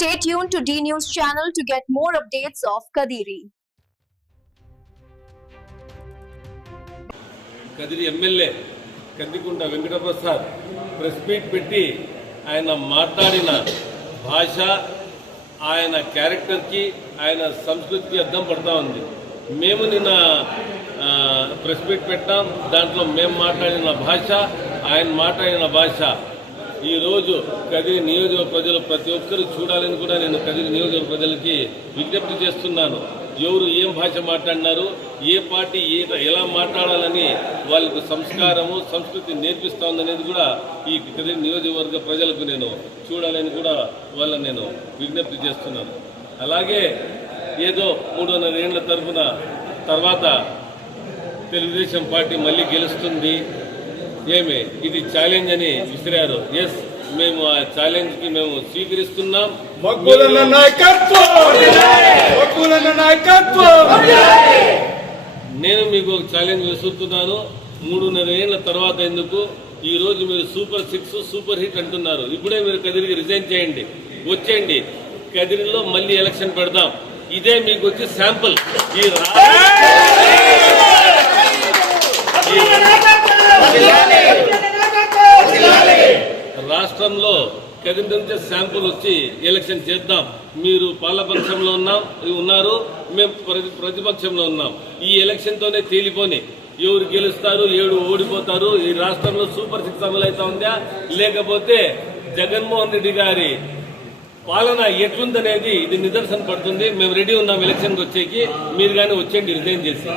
Stay tuned to D News channel to get more updates of Kadiri. Kadiri MLA Kandikunta Venkataprasad press meet పెట్టి ఆయన మాట్లాడిన భాష ఆయన క్యారెక్టర్కి ఆయన సంస్కృతికి అర్థం పడతా ఉంది. మేము నిన్న ప్రెస్ మీట్ పెట్టాం. దాంట్లో మేము మాట్లాడిన భాష ఆయన మాట్లాడిన భాష. ఈరోజు కదిరి నియోజక ప్రజలు ప్రతి ఒక్కరు చూడాలని కూడా నేను కదిరి నియోజక ప్రజలకి విజ్ఞప్తి చేస్తున్నాను. ఎవరు ఏం భాష మాట్లాడినారు ఏ పార్టీ ఏ ఎలా మాట్లాడాలని వాళ్ళకు సంస్కారము సంస్కృతి నేర్పిస్తోందనేది కూడా ఈ కదిరి నియోజకవర్గ ప్రజలకు నేను చూడాలని కూడా వాళ్ళని నేను విజ్ఞప్తి చేస్తున్నాను. అలాగే ఏదో మూడున్నర ఏళ్ళ తరఫున తర్వాత తెలుగుదేశం పార్టీ మళ్ళీ గెలుస్తుంది ఏమి? ఇది ఛాలెంజ్ అని విసిరారు. ఎస్ మేము ఆ ఛాలెంజ్కి మేము స్వీకరిస్తున్నాం. నేను మీకు ఒక ఛాలెంజ్ విసురుతున్నాను. మూడున్నర ఏళ్ళ తర్వాత ఎందుకు? ఈ రోజు మీరు సూపర్ సిక్స్ సూపర్ హిట్ అంటున్నారు. ఇప్పుడే మీరు కదిరికి రిజైన్ చేయండి. వచ్చేయండి. కదిరిలో మళ్ళీ ఎలక్షన్ పెడదాం. ఇదే మీకు వచ్చి శాంపుల్ ఈ రాష్ట్రంలో కదిరి నుంచే శాంపుల్ వచ్చి ఎలక్షన్ చేద్దాం. మీరు పాలపక్షంలో ఉన్నాం ఉన్నారు మేము ప్రతి ప్రతిపక్షంలో ఉన్నాం. ఈ ఎలక్షన్తోనే తేలిపోని. ఎవరు గెలుస్తారు ఏడు ఓడిపోతారు ఈ రాష్ట్రంలో సూపర్ సిక్స్ అమలు ఉందా? లేకపోతే జగన్మోహన్ రెడ్డి గారి పాలన ఎట్లుందనేది ఇది నిదర్శన పడుతుంది. మేము రెడీ ఉన్నాం ఎలక్షన్కి వచ్చేకి. మీరు కానీ వచ్చేయండి రిజైన్ చేసి.